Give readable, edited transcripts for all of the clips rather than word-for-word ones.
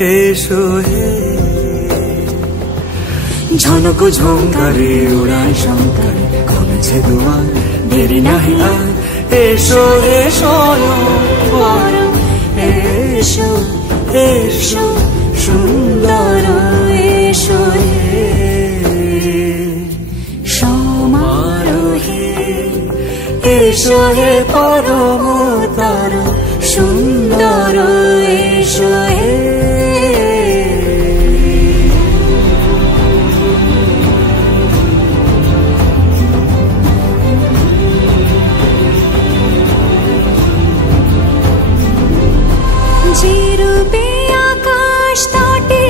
এসো হে। ঝনক ঝঙ্কারে উড়ায় শঙ্কারে কমেছে দুয়ার, দেরি নাহি আর, এসো এসো বরং এসো এসো সুন্দর এসো হে। সমারোহে এসো হে পরমতর সুন্দর এসো হে। যে রূপে আকাশ তটে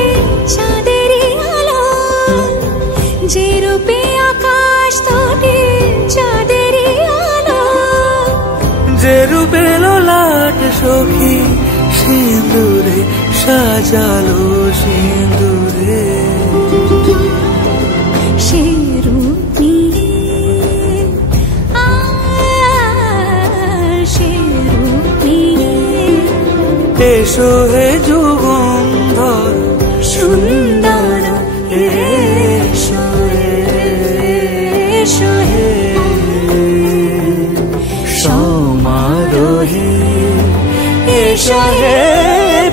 চাঁদেরই আলো, যে রূপে আকাশ তটে চাঁদেরই আলো, যে রূপে ললাট সখী সিঁদুরে সাজালো সিঁদুরে, সে রূপ নিয়ে সে রূপ নিয়ে এসো হে যুগন্ধর সুন্দর এসো এসো হে। সমারোহে এসো হে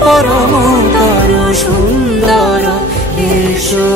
পরমতর সুন্দর এসো।